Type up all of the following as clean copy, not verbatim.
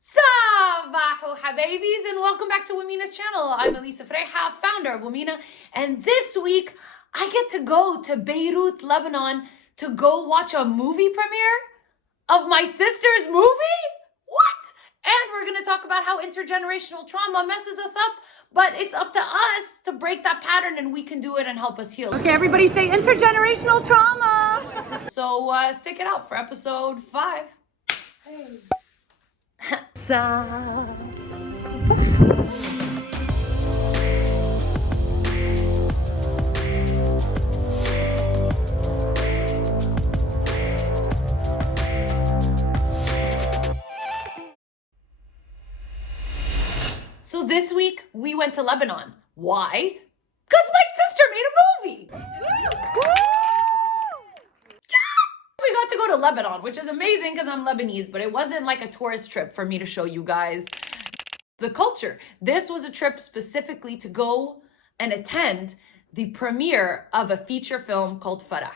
Saba7o Hababies, and welcome back to Womena's channel. I'm Elissa, founder of Womena, and this week I get to go to Beirut, Lebanon to go watch a movie premiere of my sister's movie? What? And we're gonna talk about how intergenerational trauma messes us up, but it's up to us to break that pattern and we can do it and help us heal. Okay, everybody say intergenerational trauma. So stick it out for episode 5. Hey. So this week we went to Lebanon. Why? Because my sister made a movie. We got to go to Lebanon, which is amazing because I'm Lebanese, but it wasn't like a tourist trip for me to show you guys the culture. This was a trip specifically to go and attend the premiere of a feature film called Farah.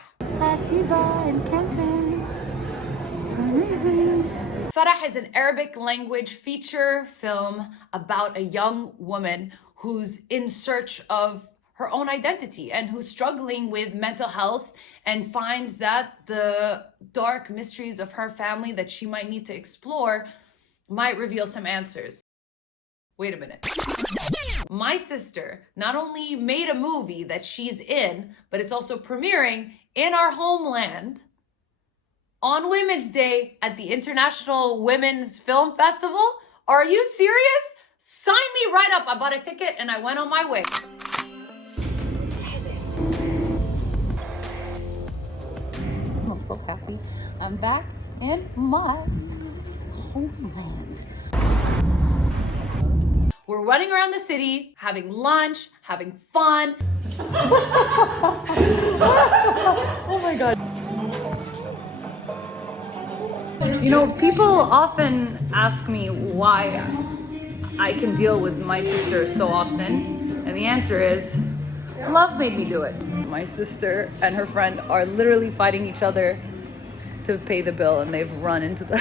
Farah is an Arabic language feature film about a young woman who's in search of her own identity and who's struggling with mental health and finds that the dark mysteries of her family that she might need to explore might reveal some answers. Wait a minute. My sister not only made a movie that she's in, but it's also premiering in our homeland on Women's Day at the International Women's Film Festival. Are you serious? Sign me right up. I bought a ticket and I went on my way. I'm so happy. I'm back in my homeland. We're running around the city, having lunch, having fun. Oh my God. You know, people often ask me why I can deal with my sister so often, and the answer is, love made me do it. My sister and her friend are literally fighting each other to pay the bill, and they've run into the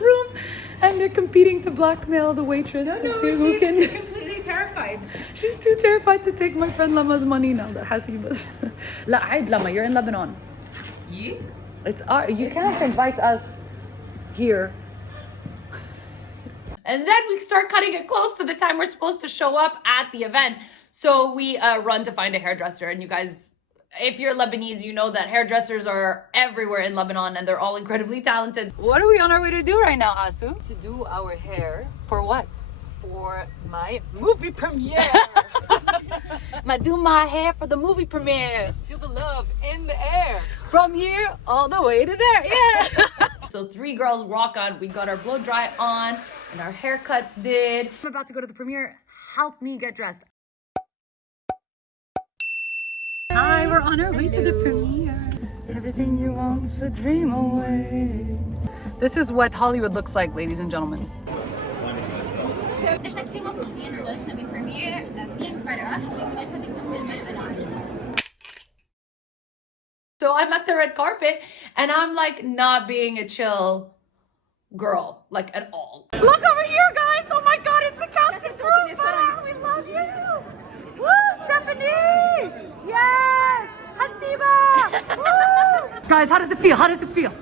room, and they're competing to blackmail the waitress to see who can. She's completely terrified. She's too terrified to take my friend Lama's money now that Hasibas. La عيب Lama, you're in Lebanon. Yeah? It's our, you can't invite us here. And then we start cutting it close to the time we're supposed to show up at the event. So we run to find a hairdresser. And you guys, if you're Lebanese, you know that hairdressers are everywhere in Lebanon and they're all incredibly talented. What are we on our way to do right now, Asu? To do our hair For what? for my movie premiere. I do my hair for the movie premiere. Feel the love in the air. From here all the way to there, yeah. So 3 girls walk on, we got our blow dry on and our haircuts did. I'm about to go to the premiere. Help me get dressed. Hi, we're on our way to the premiere. Everything you want's a dream away. This is what Hollywood looks like, ladies and gentlemen. نحن كثير مبسوطين انه نحن ببريمير فيلم فرح بمناسبة يوم المرأة العالمي. So I'm at the red carpet and I'm like not being a chill girl, like at all. Look over here, guys! Oh my God, it's the cast and crew! Farah, we love you! Woo, Stephanie! Yes! Hasiba! Woo! Guys, how does it feel? How does it feel?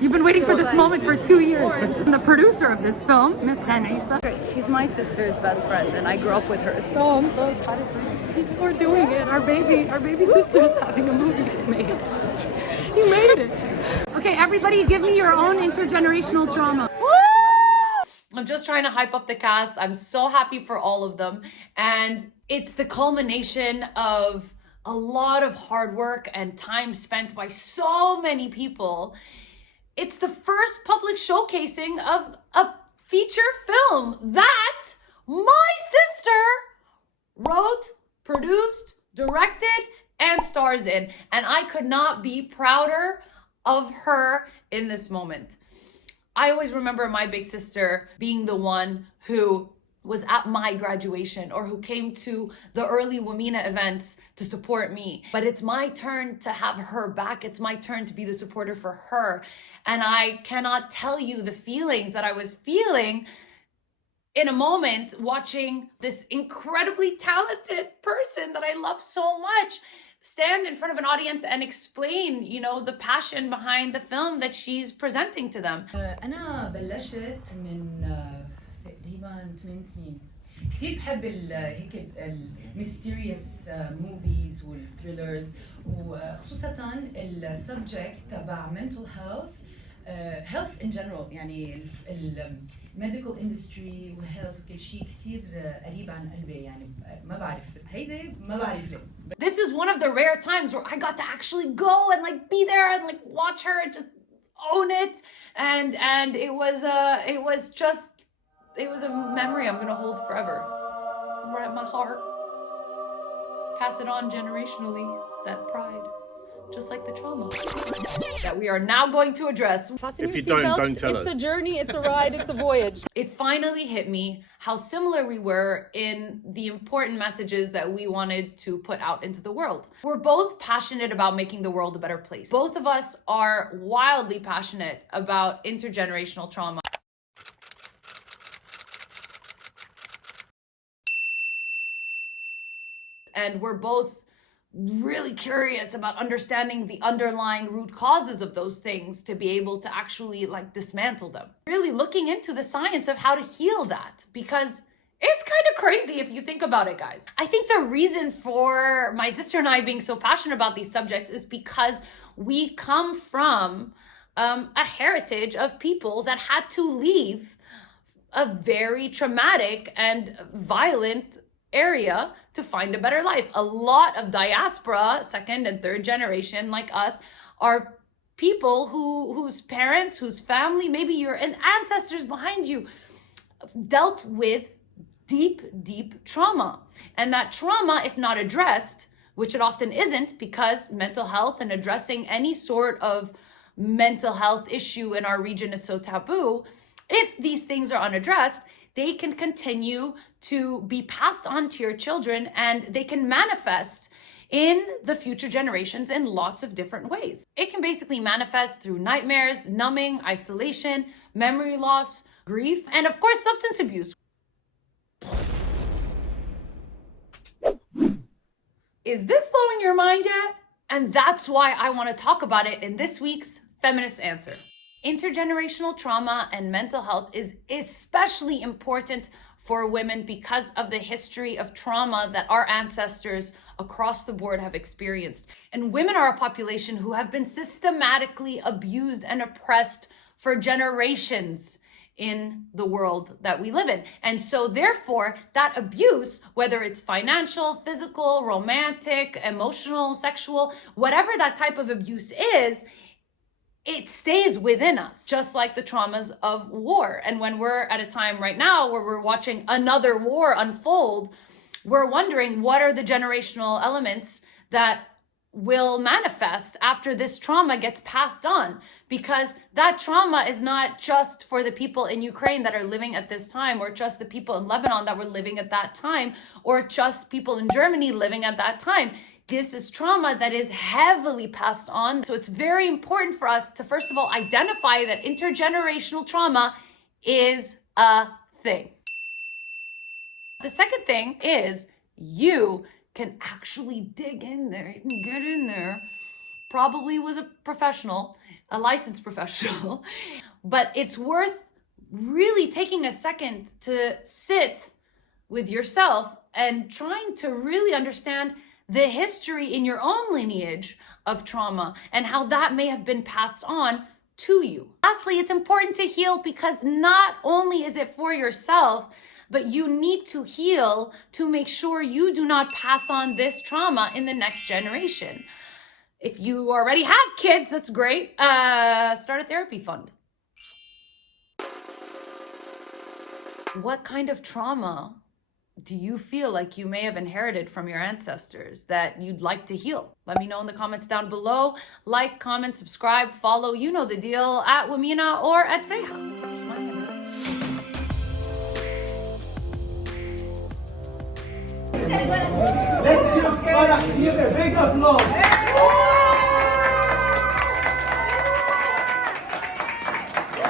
You've been waiting for this moment for 2 years. I'm the producer of this film, Miss Elissa. She's my sister's best friend and I grew up with her, so I'm so excited for you. We're doing it. Our baby sister's having a movie made. You made it. Okay, everybody give me your own intergenerational trauma. I'm just trying to hype up the cast. I'm so happy for all of them. And it's the culmination of a lot of hard work and time spent by so many people. It's the first public showcasing of a feature film that my sister wrote, produced, directed, and stars in. And I could not be prouder of her in this moment. I always remember my big sister being the one who was at my graduation or who came to the early Womena events to support me. But it's my turn to have her back. It's my turn to be the supporter for her. And I cannot tell you the feelings that I was feeling in a moment watching this incredibly talented person that I love so much stand in front of an audience and explain, you know, the passion behind the film that she's presenting to them. أنا بلشت من تقريبا 8 سنين. كثير بحب هيك الميستيريوس موفيز والثريلرز وخصوصا السبجكت تبع mental health health in general يعني الميديكال اندستري والهيلث كل شيء كثير قريب عن قلبي يعني ما بعرف هيدي ما بعرف ليه. This is one of the rare times where I got to actually go and like be there and like watch her and just own it, and it was a memory I'm gonna hold forever right at my heart. Pass it on generationally, that pride, just like the trauma that we are now going to address. If you don't tell us. It's a journey, it's a ride, it's a voyage. It finally hit me how similar we were in the important messages that we wanted to put out into the world. We're both passionate about making the world a better place. Both of us are wildly passionate about intergenerational trauma. And we're both really curious about understanding the underlying root causes of those things to be able to actually like dismantle them. Really looking into the science of how to heal that, because it's kind of crazy if you think about it, guys. I think the reason for my sister and I being so passionate about these subjects is because we come from a heritage of people that had to leave a very traumatic and violent area to find a better life. A lot of diaspora, second and third generation like us, are people whose parents, whose family, maybe your ancestors behind you dealt with deep trauma. And that trauma, if not addressed, which it often isn't because mental health and addressing any sort of mental health issue in our region is so taboo, if these things are unaddressed, they can continue to be passed on to your children, and they can manifest in the future generations in lots of different ways. It can basically manifest through nightmares, numbing, isolation, memory loss, grief, and of course, substance abuse. Is this blowing your mind yet? And that's why I want to talk about it in this week's Feminist Answer. Intergenerational trauma and mental health is especially important for women because of the history of trauma that our ancestors across the board have experienced. And women are a population who have been systematically abused and oppressed for generations in the world that we live in. And so therefore, that abuse, whether it's financial, physical, romantic, emotional, sexual, whatever that type of abuse is, it stays within us, just like the traumas of war. And when we're at a time right now where we're watching another war unfold, we're wondering what are the generational elements that will manifest after this trauma gets passed on, because that trauma is not just for the people in Ukraine that are living at this time, or just the people in Lebanon that were living at that time, or just people in Germany living at that time. This is trauma that is heavily passed on. So it's very important for us to, first of all, identify that intergenerational trauma is a thing. The second thing is you can actually dig in there. You can get in there. Probably was a professional, a licensed professional, but it's worth really taking a second to sit with yourself and trying to really understand the history in your own lineage of trauma and how that may have been passed on to you. Lastly, it's important to heal because not only is it for yourself, but you need to heal to make sure you do not pass on this trauma in the next generation. If you already have kids, that's great. Start a therapy fund. What kind of trauma do you feel like you may have inherited from your ancestors that you'd like to heal? Let me know in the comments down below. Like, comment, subscribe, follow, you know the deal, at Womena or at Farah. Let's give Farah a big applause.